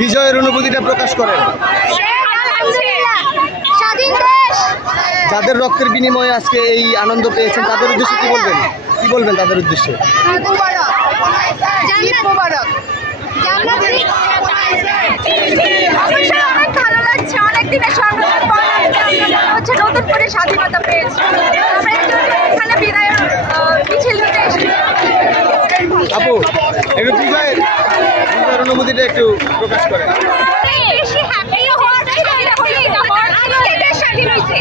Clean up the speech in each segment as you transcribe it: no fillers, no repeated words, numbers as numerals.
বিজয়ের অনুভূতিটা প্রকাশ করেন। যাদের রক্তের বিনিময়ে আজকে এই আনন্দ পেয়েছেন তাদের উদ্দেশ্যে কি বলবেন তাদের উদ্দেশ্যে? ভালো লাগছে, অনেক দিনের সংগ্রামের পর হচ্ছে নতুন করে স্বাধীনতা পেয়েছি। এখানে বিদায় মিছিল দিতে এসেছি। আপু একটু বিজয়ের অনুভূতিটা একটু প্রকাশ করেন। বেশি হ্যাপি হওয়ার স্বাধীন হয়েছে।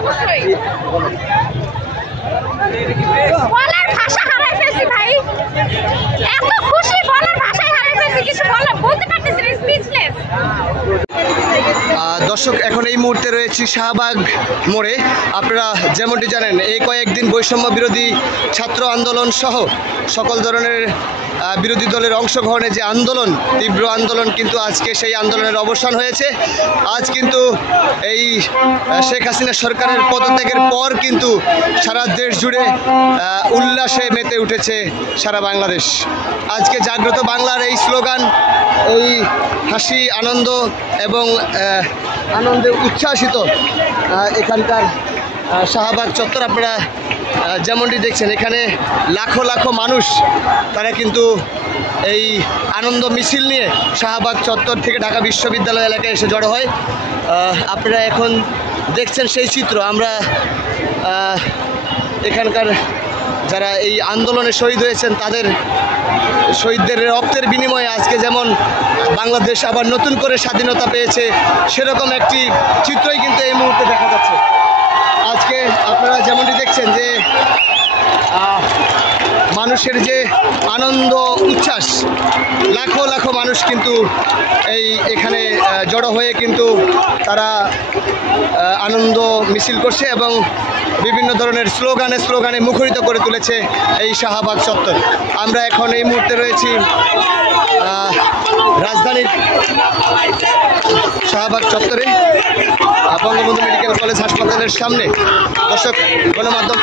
অবশ্যই বলার ভাষা হারাই ফেলছি ভাই, এত খুশি বলার ভাষায় হারাই ফেলছি, কিছু বলতে পারতেছি না, স্পিচলেস। দর্শক এখন এই মুহূর্তে রয়েছি শাহবাগ মোড়ে। আপনারা যেমনটি জানেন এই কয়েকদিন বৈষম্য বিরোধী ছাত্র আন্দোলন সহ সকল ধরনের বিরোধী দলের অংশগ্রহণে যে আন্দোলন, তীব্র আন্দোলন, কিন্তু আজকে সেই আন্দোলনের অবসান হয়েছে। আজ কিন্তু এই শেখ হাসিনা সরকারের পদত্যাগের পর কিন্তু সারা দেশ জুড়ে উল্লাসে মেতে উঠেছে সারা বাংলাদেশ। আজকে জাগ্রত বাংলার এই স্লোগান, এই হাসি আনন্দ এবং আনন্দে উচ্ছ্বাসিত এখানকার শাহবাগ চত্বর। আপনারা যেমনটি দেখছেন এখানে লাখো লাখো মানুষ তারা কিন্তু এই আনন্দ মিছিল নিয়ে শাহবাগ চত্বর থেকে ঢাকা বিশ্ববিদ্যালয় এলাকায় এসে জড়ো হয়। আপনারা এখন দেখছেন সেই চিত্র। আমরা এখানকার যারা এই আন্দোলনে শহীদ হয়েছেন তাদের শহীদদের রক্তের বিনিময়ে আজকে যেমন বাংলাদেশ আবার নতুন করে স্বাধীনতা পেয়েছে, সেরকম একটি চিত্রই কিন্তু এই মুহূর্তে দেখা যাচ্ছে। আজকে আপনারা যেমনটি দেখছেন যে মানুষের যে আনন্দ উচ্ছ্বাস, লাখো লাখো মানুষ কিন্তু এখানে জড়ো হয়ে কিন্তু তারা আনন্দ মিছিল করছে এবং বিভিন্ন ধরনের স্লোগানে মুখরিত করে তুলেছে এই শাহবাগ চত্বর। আমরা এখন এই মুহূর্তে রয়েছি রাজধানীর শাহবাগ চত্বরে বঙ্গবন্ধু মেডিকেল কলেজ হাসপাতালের সামনে। দর্শক গণমাধ্যম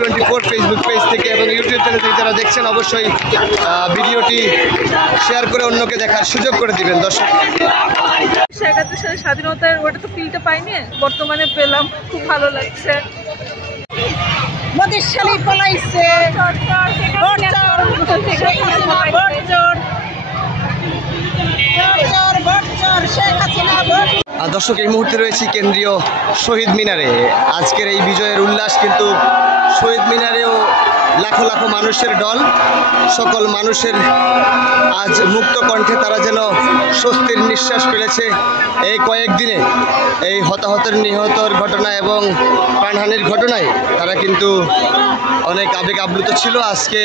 24 ফেসবুক পেজ থেকে এবং ইউটিউব চ্যানেল থেকে যারা দেখছেন অবশ্যই ভিডিওটি শেয়ার করে অন্যকে দেখার সুযোগ করে দিবেন। দর্শক 1971 সালে স্বাধীনতার ওটা তো ফিলটা পাইনি, বর্তমানে পেলাম, খুব ভালো লাগছে। দর্শক এই মুহূর্তে রয়েছি কেন্দ্রীয় শহীদ মিনারে। আজকের এই বিজয়ের উল্লাস কিন্তু শহীদ মিনারেও লাখো লাখো মানুষের দল, সকল মানুষের আজ মুক্ত কণ্ঠে তারা যেন স্বস্তির নিঃশ্বাস ফেলেছে। এই কয়েকদিনে এই হতাহতের নিহতর ঘটনা এবং প্রাণহানির ঘটনায় তারা কিন্তু অনেক আবেগ আপ্লুত ছিল। আজকে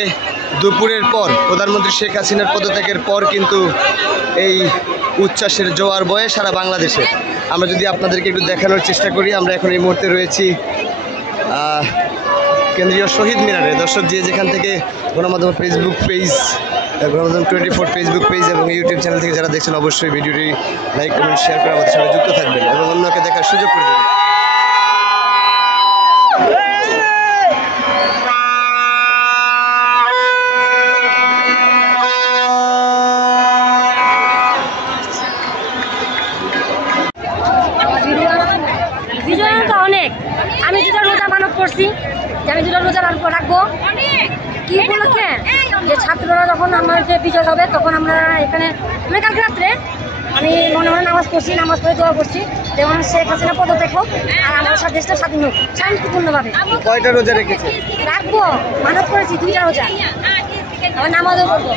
দুপুরের পর প্রধানমন্ত্রী শেখ হাসিনার পদত্যাগের পর কিন্তু এই উচ্ছ্বাসের জোয়ার বয়ে সারা বাংলাদেশে। আমরা যদি আপনাদেরকে একটু দেখানোর চেষ্টা করি, আমরা এখন এই মুহূর্তে রয়েছি কেন্দ্রীয় শহীদ মিনারে। দর্শক যে যেখান থেকে গণমাধ্যম ফেসবুক পেজ, গণমাধ্যম 24 ফেসবুক পেজ এবং ইউটিউব চ্যানেল থেকে যারা দেখছেন অবশ্যই ভিডিওটি লাইক কমেন্ট শেয়ার করে আমাদের সঙ্গে যুক্ত থাকবেন এবং অন্যকে দেখার সুযোগ করে দেবেন। অনেক আমি যেটা রোজা মানব করছি, আমি যেটা রোজা রাখবো কি উপলক্ষে যে ছাত্ররা যখন আমার যে বিজয় হবে তখন আমরা এখানে কালকে রাত্রে আমি মনে মনে নামাজ পড়ছি, নামাজ পড়ে দোয়া করছি যেমন শেখ হাসিনা পদত্যাগ হোক আর আমার দেশটা স্বাধীন হোক শান্তিপূর্ণভাবে। কয়টা রোজা রেখেছে? রাখবো, মানব করেছি 2টা রোজা, আবার নামাজও করবো।